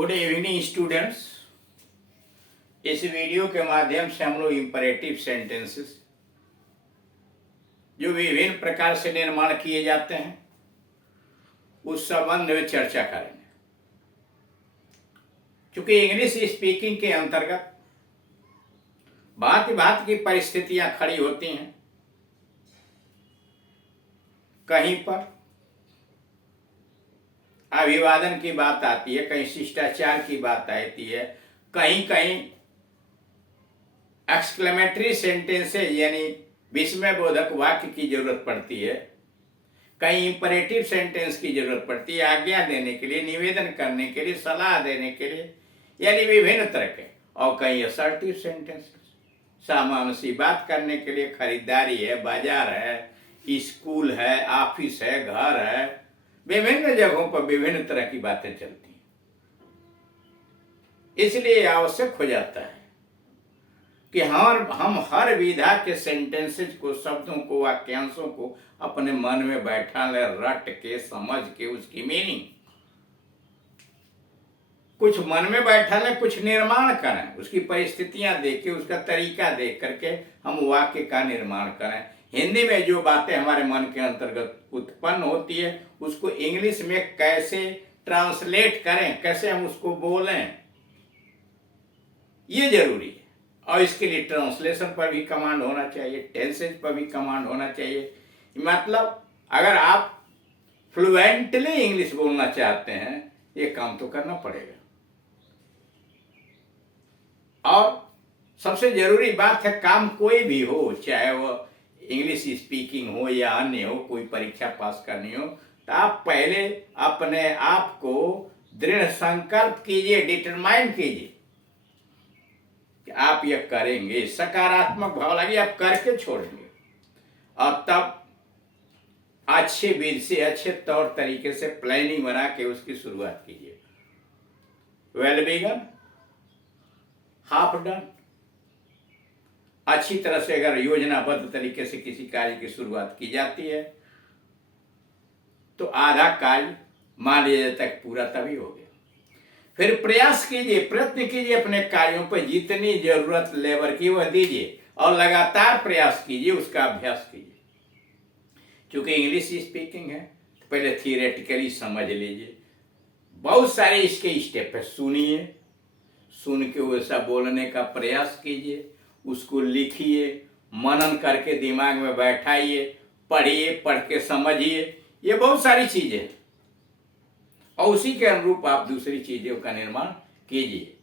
Good evening students. इस video के माध्यम से हम लोग इंपरेटिव सेंटेंसेस जो विभिन्न प्रकार से निर्माण किए जाते हैं उस संबंध में चर्चा करेंगे। क्योंकि इंग्लिश स्पीकिंग के अंतर्गत भांति भांति की परिस्थितियां खड़ी होती हैं। कहीं पर अभिवादन की बात आती है, कहीं शिष्टाचार की बात आती है, कहीं कहीं एक्सक्लेमेटरी सेंटेंसेस यानी विस्मय बोधक वाक्य की जरूरत पड़ती है, कहीं इंपरेटिव सेंटेंस की जरूरत पड़ती है आज्ञा देने के लिए, निवेदन करने के लिए, सलाह देने के लिए, यानी विभिन्न तरह के। और कहीं असर्टिव सेंटेंस सामान्य सी बात करने के लिए, खरीदारी है, बाजार है, स्कूल है, ऑफिस है, घर है, विभिन्न जगहों पर विभिन्न तरह की बातें चलती हैं। इसलिए आवश्यक हो जाता है कि हम हर विधा के सेंटेंसेस को, शब्दों को, वाक्यांशों को अपने मन में बैठा ले, रट के, समझ के उसकी मीनिंग कुछ मन में बैठा ले, कुछ निर्माण करें, उसकी परिस्थितियां देख के, उसका तरीका देख करके हम वाक्य का निर्माण करें। हिंदी में जो बातें हमारे मन के अंतर्गत उत्पन्न होती है उसको इंग्लिश में कैसे ट्रांसलेट करें, कैसे हम उसको बोलें, ये जरूरी है। और इसके लिए ट्रांसलेशन पर भी कमांड होना चाहिए, टेंसेज पर भी कमांड होना चाहिए। मतलब अगर आप फ्लुएंटली इंग्लिश बोलना चाहते हैं, ये काम तो करना पड़ेगा। और सबसे जरूरी बात है, काम कोई भी हो, चाहे वो इंग्लिश स्पीकिंग हो या अन्य हो, कोई परीक्षा पास करनी हो, तो आप पहले अपने आप को दृढ़ संकल्प कीजिए, डिटरमाइन कीजिए कि आप यह करेंगे। सकारात्मक भाव लगे, आप करके छोड़ेंगे। और तब अच्छे विधि से, अच्छे तौर तरीके से प्लानिंग बना के उसकी शुरुआत कीजिए। Well begin half done. अच्छी तरह से अगर योजनाबद्ध तरीके से किसी कार्य की शुरुआत की जाती है तो आधा कार्य मान लीजिए तक पूरा तभी हो गया। फिर प्रयास कीजिए, प्रयत्न कीजिए, अपने कार्यों पर जितनी जरूरत लेबर की वह दीजिए और लगातार प्रयास कीजिए, उसका अभ्यास कीजिए। क्योंकि इंग्लिश स्पीकिंग है तो पहले थियोरेटिकली समझ लीजिए, बहुत सारे इसके स्टेप है, सुनिए, सुन के वैसा बोलने का प्रयास कीजिए, उसको लिखिए, मनन करके दिमाग में बैठाइए, पढ़िए, पढ़ के समझिए, ये बहुत सारी चीजें हैं। और उसी के अनुरूप आप दूसरी चीजों का निर्माण कीजिए,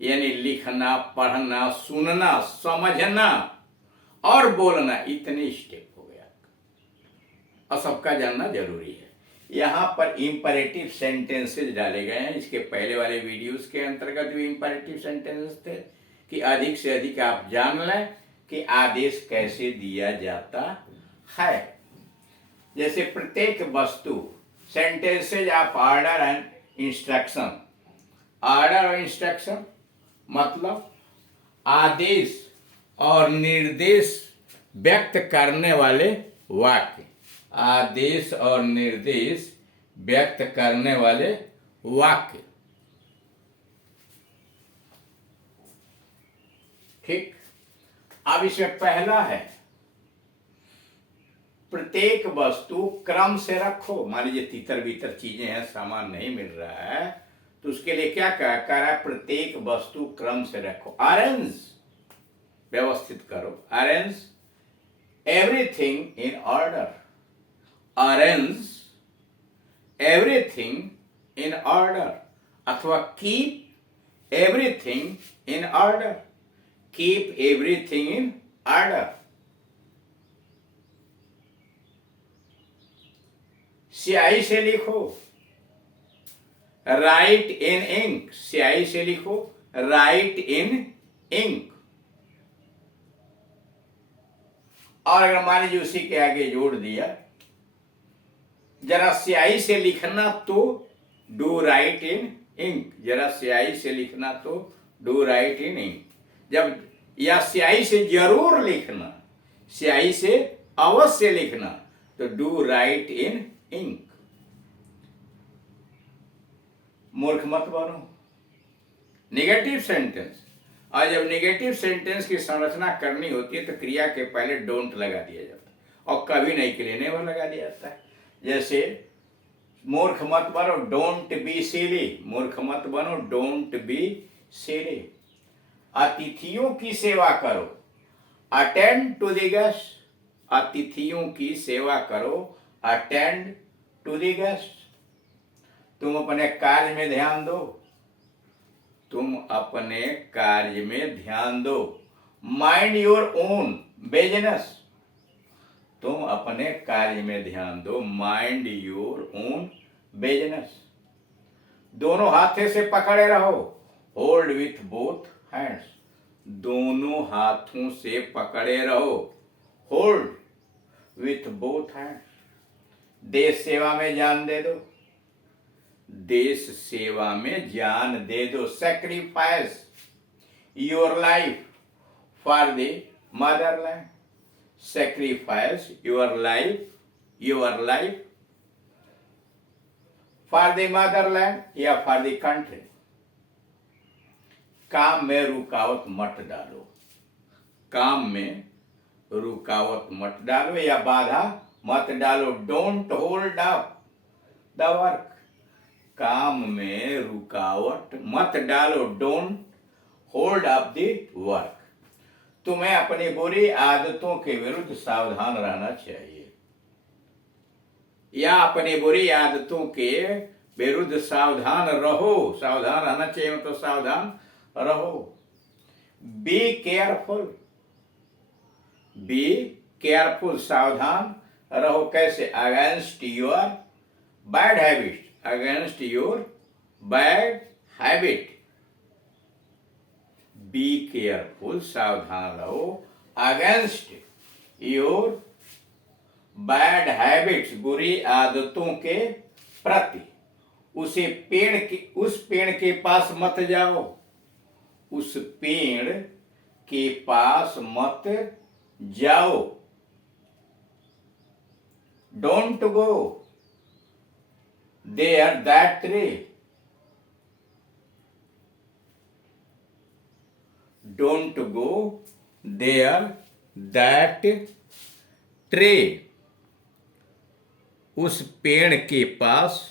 यानी लिखना, पढ़ना, सुनना, समझना और बोलना, इतने स्टेप हो गया और सबका जानना जरूरी है। यहाँ पर इंपरेटिव सेंटेंसेस डाले गए हैं। इसके पहले वाले वीडियोस के अंतर्गत भी इंपरेटिव सेंटेंसेस थे कि अधिक से अधिक आप जान लें कि आदेश कैसे दिया जाता है। जैसे प्रत्येक वस्तु, sentences of order and instruction. Order और इंस्ट्रक्शन मतलब आदेश और निर्देश व्यक्त करने वाले वाक्य। आदेश और निर्देश व्यक्त करने वाले वाक्य, ठीक। अब इसमें पहला है, प्रत्येक वस्तु क्रम से रखो। मान लीजिए तीतर बीतर चीजें हैं, सामान नहीं मिल रहा है, तो उसके लिए क्या कह रहा है, प्रत्येक वस्तु क्रम से रखो। अरेंज, व्यवस्थित करो। Arrange everything in order. Arrange everything in order अथवा keep everything in order. Keep everything in order. स्याही से लिखो, राइट इन इंक। स्याही से लिखो, राइट इन इंक। और अगर मान लीजिए उसी के आगे जोड़ दिया, जरा स्याही से लिखना तो डू राइट इन इंक। जरा स्याही से लिखना तो डू राइट इन इंक। जब या स्याही से जरूर लिखना, स्याही से अवश्य लिखना तो डू राइट इन इंक। मूर्ख मत बनो, निगेटिव सेंटेंस। और जब निगेटिव सेंटेंस की संरचना करनी होती है तो क्रिया के पहले डोंट लगा दिया जाता है और कभी नहीं के लिए नेवर लगा दिया जाता है। जैसे मूर्ख मत बनो, डोंट बी सिली, मूर्ख मत बनो, डोंट बी सिली। अतिथियों की सेवा करो, अटेंड टू द गेस्ट, अतिथियों की सेवा करो, अटेंड टू द गेस्ट। तुम अपने कार्य में ध्यान दो, तुम अपने कार्य में ध्यान दो। माइंड योर ओन बिजनेस, तुम अपने कार्य में ध्यान दो, माइंड योर ओन बिजनेस। दोनों हाथे से पकड़े रहो, होल्ड विथ बोथ हैंड्स, दोनों हाथों से पकड़े रहो, होल्ड विथ बोथ हैंड्स। देश सेवा में जान दे दो, देश सेवा में जान दे दो। Sacrifice your life for the Motherland, sacrifice your life for the Motherland या फॉर द कंट्री। काम में रुकावट मत डालो, काम में रुकावट मत डालो या बाधा मत डालो। Don't hold up the work, काम में रुकावट मत डालो, don't hold up the work. तुम्हें अपनी बुरी आदतों के विरुद्ध सावधान रहना चाहिए या अपनी बुरी आदतों के विरुद्ध सावधान रहो। सावधान रहना चाहिए मतलब सावधान रहो। बी केयरफुल, बी केयरफुल, सावधान रहो। कैसे? Against your bad habit, against your bad habit. Be careful, सावधान रहो, अगेंस्ट योर बैड हैबिट्स, बुरी आदतों के प्रति। उस पेड़ के पास मत जाओ, उस पेड़ के पास मत जाओ। Don't go there that tree, don't go there that tree, उस पेड़ के पास।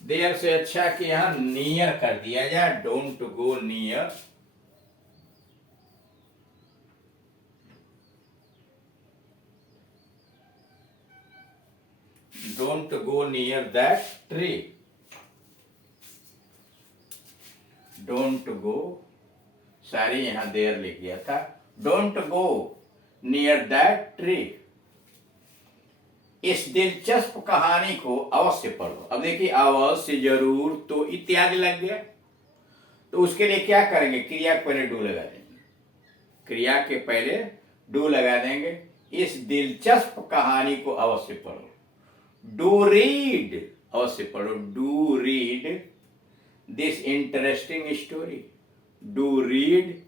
देयर से अच्छा कि यहां नियर कर दिया जाए, don't go near. Don't go near that tree, don't गो, सारी यहां देयर लिख दिया था। Don't go near that tree. इस दिलचस्प कहानी को अवश्य पढ़ो। अब देखिए, अवश्य, जरूर, तो इत्यादि लग गया, तो उसके लिए क्या करेंगे? क्रिया के पहले डू लगा देंगे, क्रिया के पहले डू लगा देंगे। इस दिलचस्प कहानी को अवश्य पढ़ो। डू रीड, अवश्य पढ़ो। Do read this interesting story, do read,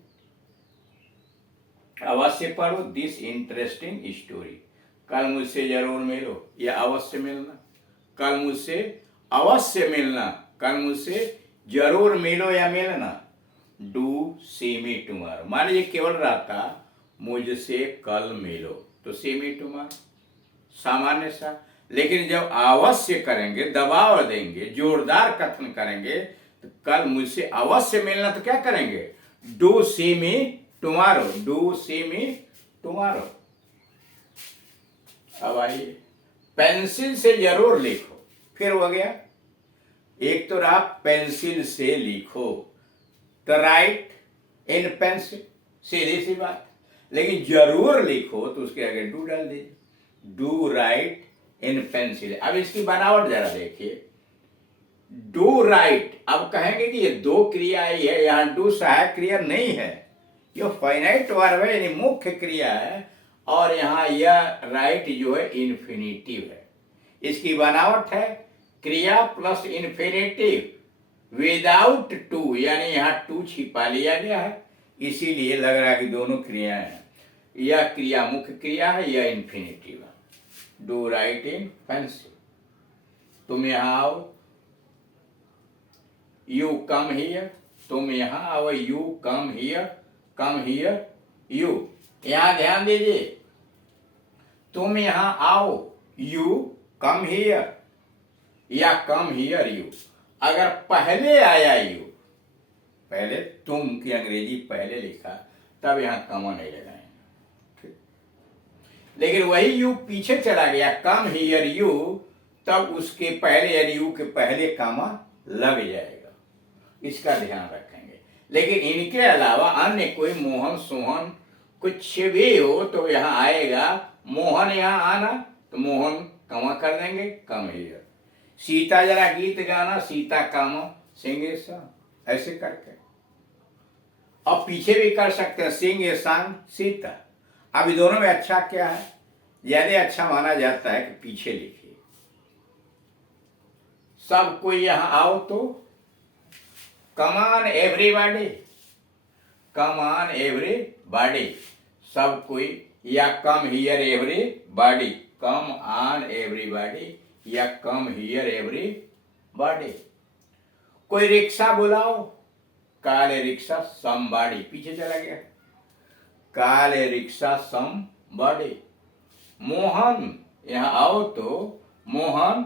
अवश्य पढ़ो दिस इंटरेस्टिंग स्टोरी। कल मुझसे जरूर मिलो या अवश्य मिलना, कल मुझसे अवश्य मिलना, कल मुझसे जरूर मिलो या मिलना। डू सी मी टुमारो, मान लीजिए केवल रहता मुझसे कल मिलो तो सी मी टुमारो, सामान्य सा। लेकिन जब अवश्य करेंगे, दबाव देंगे, जोरदार कथन करेंगे, तो कल मुझसे अवश्य मिलना, तो क्या करेंगे? Do see me tomorrow, do see me tomorrow. अब आइए, पेंसिल से जरूर लिखो, फिर हो गया। एक तो रहा पेंसिल से लिखो, तो राइट इन पेंसिल, सीधी सी बात। लेकिन जरूर लिखो तो उसके आगे डू डाल दीजिए, डू राइट इन पेंसिल। अब इसकी बनावट जरा देखिए, डू राइट। अब कहेंगे कि ये दो क्रिया ही है, यहां डू सहायक क्रिया नहीं है, ये फाइनाइट वर्ब है, यानी मुख्य क्रिया है, और यहां यह राइट जो है इन्फिनिटिव है। इसकी बनावट है क्रिया प्लस इन्फिनिटिव विदाउट टू, यानी यहां टू छिपा लिया गया है, इसीलिए लग रहा है कि दोनों क्रियाएं हैं। यह क्रिया मुख्य क्रिया है, यह इन्फिनिटिव है। डू राइट इन पेंसिल, तुम यहां आओ, यू कम हियर, तुम यहाँ आओ, यू कम हियर, यू। यहाँ ध्यान दीजिए, तुम यहाँ आओ, यू कम हियर, या कम हियर यू। अगर पहले आया यू, पहले तुम की अंग्रेजी पहले लिखा, तब यहाँ कमा नहीं लगाएंगे। लेकिन वही यू पीछे चला गया, कम हियर यू, तब उसके पहले यानी यू के पहले कामा लग जाएगा। इसका ध्यान रखेंगे। लेकिन इनके अलावा अन्य कोई मोहन सोहन कुछ भी हो तो यहाँ आएगा, मोहन यहाँ आना तो मोहन कमा कर देंगे, कम हियर। सीता जरा गीत गाना, सीता कामा सिंग ए सॉन्ग, ऐसे करके। और पीछे भी कर सकते हैं, सिंग ए सॉन्ग सीता। अब दोनों में अच्छा क्या है? ज्यादा अच्छा माना जाता है कि पीछे लिखिए, सब कोई यहां आओ तो कमान एवरीबॉडी, कमान एवरीबॉडी, सब कोई, या come here everybody, come on everybody, या कम हियर एवरीबॉडी। कोई रिक्शा बुलाओ, काले रिक्शा समबॉडी, पीछे चला गया, काले रिक्शा समबॉडी। मोहन यहाँ आओ तो मोहन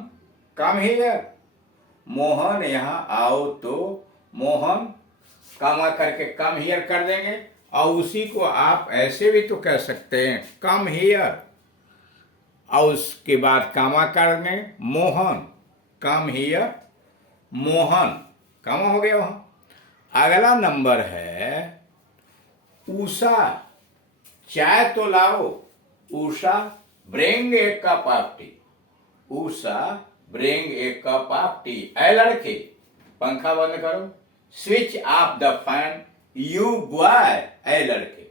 कम हियर, मोहन यहाँ आओ तो मोहन कमा करके कम हियर कर देंगे। और उसी को आप ऐसे भी तो कह सकते हैं, कम हियर, और उसके बाद कामा करने मोहन, कम हियर मोहन, कामा हो गया वहां। अगला नंबर है उषा, चाय तो लाओ, Usha bring a cup of tea, Usha bring a cup of tea. ऐ लड़के पंखा बंद करो, switch off the fan, you boy, ऐ लड़के,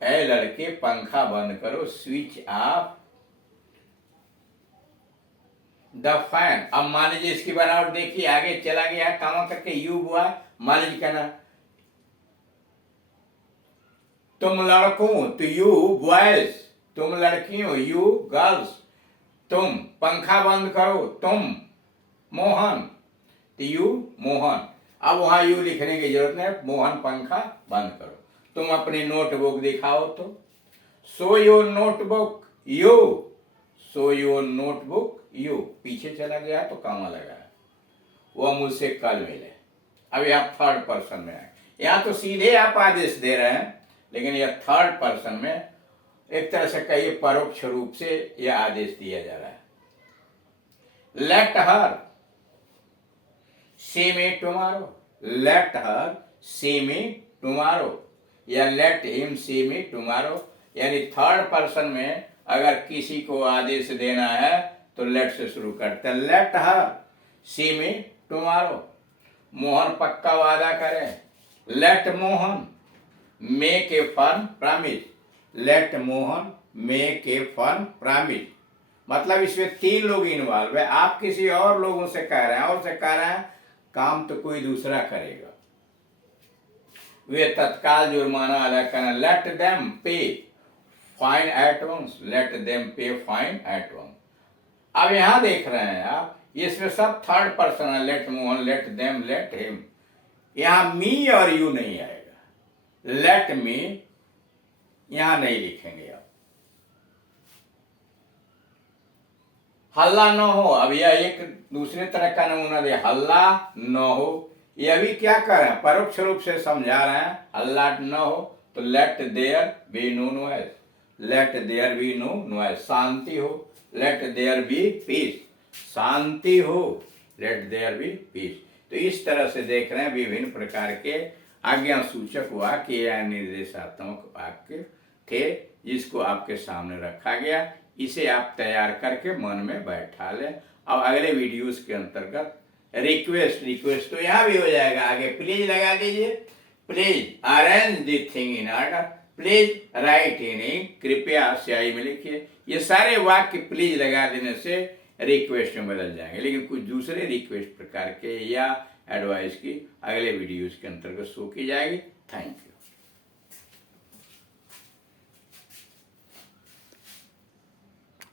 ऐ लड़के पंखा बंद करो, स्विच ऑफ द फैन। अब मान लीजिए इसकी बनावट देखिए, आगे चला गया कामा करके यू बॉय। मान लीजिए कहना तुम लड़कों तो यू बॉयज, तुम लड़कियों यू गर्ल्स, तुम पंखा बंद करो, तुम मोहन तो यू मोहन। अब वहां यू लिखने की जरूरत नहीं, मोहन पंखा बंद करो। तुम अपनी नोटबुक दिखाओ तो so your notebook you, so your notebook you, पीछे चला गया तो कामा लगा, वो मुझसे कल मिले। अब यह थर्ड पर्सन में है, यहाँ तो सीधे आप आदेश दे रहे हैं, लेकिन यह थर्ड पर्सन में एक तरह से कहिए परोक्ष रूप से यह आदेश दिया जा रहा है। Late her see me tomorrow, late her see me tomorrow, या लेट हिम सी मी टुमारो। यानी थर्ड पर्सन में अगर किसी को आदेश देना है तो लेट से शुरू करते हैं, let her see me tomorrow. Mohan पक्का वादा करें, let Mohan make a firm promise, let Mohan make a firm promise. मतलब इसमें तीन लोग इन्वॉल्व है, आप किसी और लोगों से कह रहे हैं, और से कह रहे हैं, काम तो कोई दूसरा करेगा, वे तत्काल जुर्माना अदा करना। Let them pay fine at once, let them pay fine at once. अब यहां देख रहे हैं आप, इसमें सब थर्ड पर्सन है, let Mohan, let them, let him. यहां मी और यू नहीं आएगा, लेट मी यहां नहीं लिखेंगे आप। हल्ला न हो, अब यह एक दूसरे तरह का नमूना दे, हल्ला न हो। यह भी क्या कर रहे हैं, परोक्ष रूप से समझा रहे हैं, हल्ला न हो तो let there be no noise, let there be no noise. शांति हो, लेट देयर बी पीस, शांति हो, लेट देयर बी पीस। तो इस तरह से देख रहे हैं विभिन्न प्रकार के आज्ञा सूचक वाक्य या निर्देशात्मक वाक्य थे, जिसको आपके सामने रखा गया। इसे आप तैयार करके मन में बैठा लें। अब अगले वीडियोस के अंतर्गत रिक्वेस्ट तो यहाँ भी हो जाएगा, आगे प्लीज लगा दीजिए, please arrange the thing in order, please write in ink, कृपया स्याही में लिखिए। ये सारे वाक्य प्लीज लगा देने से रिक्वेस्ट में बदल जाएंगे। लेकिन कुछ दूसरे रिक्वेस्ट प्रकार के या एडवाइस की अगले वीडियोस के अंतर्गत शो की जाएगी। Thank you.